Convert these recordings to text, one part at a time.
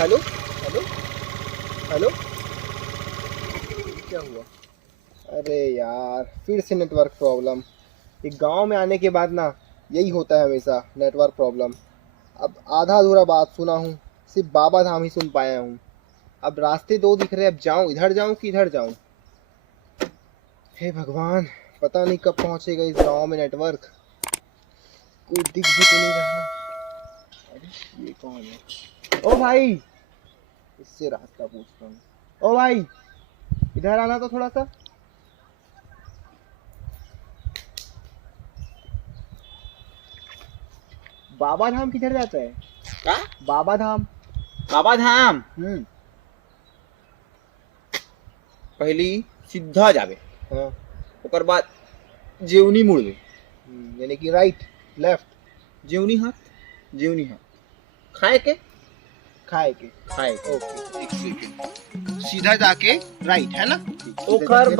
Hello hello hello, क्या हुआ? अरे यार, फिर से नेटवर्क प्रॉब्लम। एक गांव में आने के बाद ना यही होता है हमेशा, नेटवर्क प्रॉब्लम। अब आधा अधूरा बात सुना हूँ, सिर्फ बाबा धाम ही सुन पाया हूँ। अब रास्ते दो दिख रहे, अब जाऊँ इधर जाऊँ कि इधर जाऊँ? हे भगवान, पता नहीं कब पहुँचेगा इस गांव में नेटवर्क। कोई दिख भी तो नहीं रहा। अरे ये कौन है? ओ भाई, इससे रास्ता पूछता हूँ। ओ भाई, इधर आना तो थोड़ा सा। बाबा धाम किधर जाता है? का बाबा धाम। बाबा धाम पहली सीधा जाबे, हाँ। ओकर बाद जेवनी मुड़बे। यानी कि राइट लेफ्ट जेवनी हाथ खाए के खाए के। खाए के। ओके, एक सेकंड। सीधा जाके राइट है ना? सीधा ओकर जाके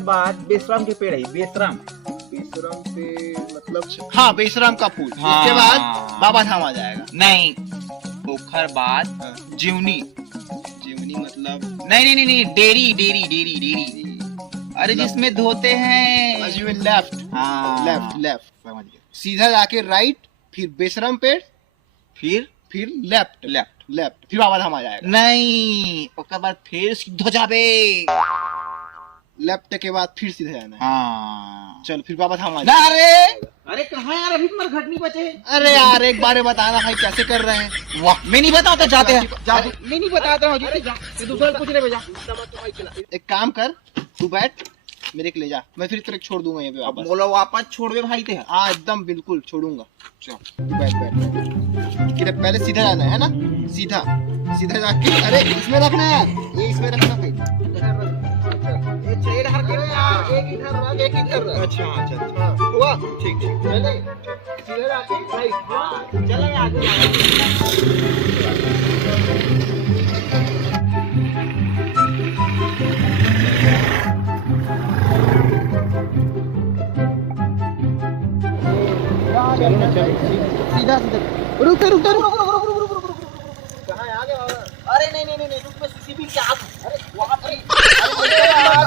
बाद बेसराम के पेड़ है, बेसराम। बेसराम पे मतलब, हाँ बेसराम का फूल। हाँ। उसके बाद बाबा धाम आ जाएगा। नहीं, ओकर बाद हाँ। जीवनी। जीवनी मतलब नहीं, डेरी। अरे जिसमें धोते हैं। लेफ्ट। हाँ, लेफ्ट समझ गए। सीधा जाके राइट, फिर बेसराम पेड़, फिर लेफ्ट फिर बाबा धाम आ जाएगा। नहीं, ओकर बाद फिर सीधा जाबे। लेफ्ट के बाद फिर सीधा जाना है। हाँ, चल फिर बाबा धाम आ ना जाएगा। अरे कहाँ यार, अभी तुम्हारे घट नहीं बचे। अरे यार, एक बार बताना भाई, कैसे कर रहे हैं? वाह, मैं नहीं बताता, जाते हैं। मैं नहीं बताता हूँ, दूसरा कुछ नहीं भेजा। एक काम कर, तू बैठ, मेरे को ले जा, मैं फिर तेरे को छोड़ दूंगा यहीं पे वापस। बोलो वापस छोड़ दे भाई थे। हाँ एकदम बिल्कुल छोड़ूंगा। चल बैठ। कि पहले सीधा जाना है ना? सीधा जाके, अरे इसमें रखना है, ये इसमें रखना भाई। एक इधर रख। अच्छा हाँ, हुआ ठीक। चले सीधा जाके राइट। हाँ चले आगे। चलो सीधा रुक। कहाँ है? आगे बाबा। अरे नहीं, रुक, मैं सीसीबी के आगे। अरे वहाँ पे। अरे यार,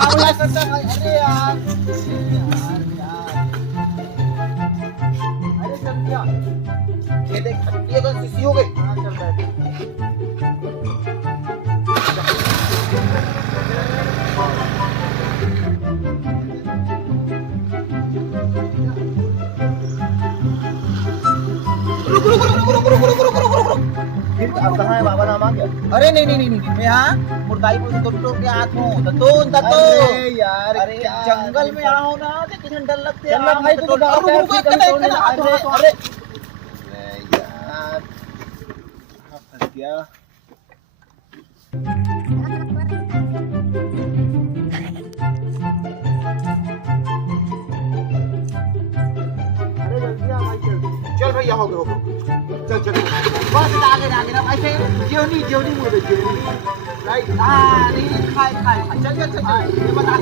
अरे चल क्या? ये देख, ये तो सीसी हो गई। हाँ चल बैठ। रुक। फिर अब कहाँ है? बाबा धाम आ गया? अरे नहीं, मैं यहाँ मुर्दाई में तो के हाथ हूँ। अरे यार, अरे क्या जंगल में आओ ना, तो कितने डर लगते हैं। चल भाई, तू तो गाँव का है, फिर कभी तोड़ने लगा। अरे यार, कहाँ फंस गया? अरे जल्दी आ भाई, जल्दी चल भैया, हो गया। चल बस आगे ना, ऐसे जेवनी मुड़ गई। राइट। हाँ नहीं, खाए चल ये बता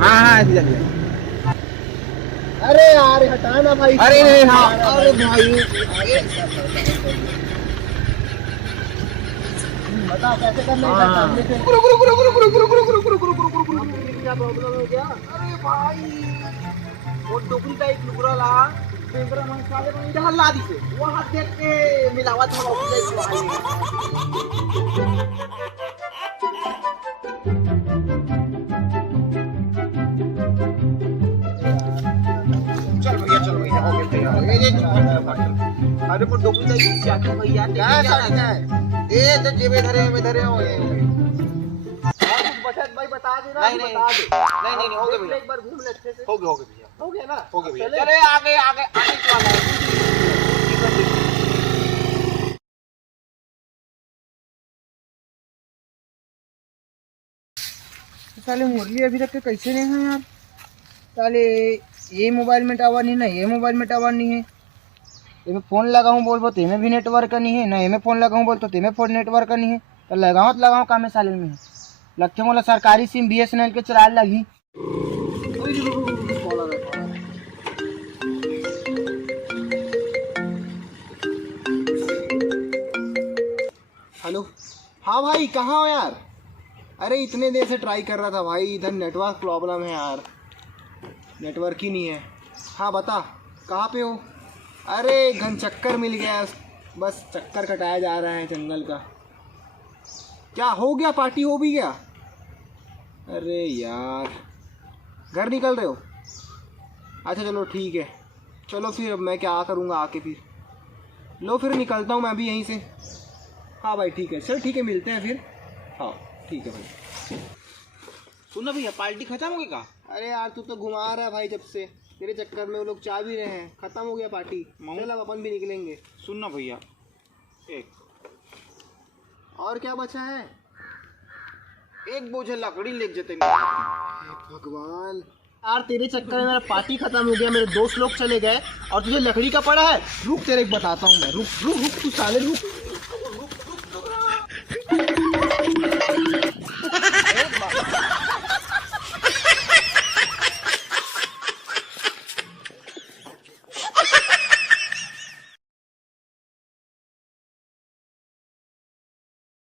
हाँ अरे यार, हटाना भाई। अरे नहीं, हाँ अरे भाई, बता कैसे करना है? हाँ। क्या प्रॉब्लम हो गया? अरे भाई, वो डोकरी का एक लुगरा ला पेंगरा मन साले मन इधर ला दी से वहां देख के मिलावा था भाई। चल भैया, हो गया। अरे पर डोकरी का एक जाके भैया क्या है? ए तो जेबे धरे हो ये। बचत भाई बता देना। नहीं, बता दे। नहीं, हो गया भैया। एक बार घूम ले अच्छे से। हो गया भैया। हो गया ना? हो गया भैया। चले। चले आगे आने वाला है। साले मुरली अभी तक के कैसे नहीं है यार? साले ये मोबाइल में टावर नहीं, ना ये मोबाइल में टावर नहीं है। मैं फोन लगाऊं बोल तो में भी नेटवर्क नहीं है, ना मैं फोन लगाऊं बोल तो में फोन नेटवर्क नहीं है। तो लगाऊं काम में साले में लगते मोला सरकारी सिम BSNL के चलाए लगी। अरे कॉल आ रहा है। हेलो। हाँ भाई, कहाँ हो यार? अरे इतने देर से ट्राई कर रहा था भाई, इधर नेटवर्क प्रॉब्लम है यार, नेटवर्क ही नहीं है। हाँ बता, कहाँ पे हो? अरे घन चक्कर मिल गया, बस चक्कर कटाया जा रहा है जंगल का। क्या हो गया, पार्टी हो भी गया? अरे यार, घर निकल रहे हो? अच्छा चलो ठीक है, चलो फिर अब मैं क्या करूँगा आके, फिर लो फिर निकलता हूँ मैं भी यहीं से। हाँ भाई ठीक है, चल ठीक है, मिलते हैं फिर। हाँ ठीक है भाई। सुन ना भैया, पार्टी खत्म हो गई का? अरे यार तू तो घुमा रहा है भाई, जब से तेरे चक्कर में वो लोग चाह भी रहे हैं, खत्म हो गया पार्टी। चल अब अपन भी निकलेंगे। सुन ना भैया, एक और क्या बचा है? एक बोझ लकड़ी ले जाते। हे भगवान यार, तेरे चक्कर में मेरा पार्टी खत्म हो गया, मेरे दोस्त लोग चले गए और तुझे लकड़ी का पड़ा है। रुक तेरे एक बताता हूँ मैं, रुक रुक रुक, तू साले रुक।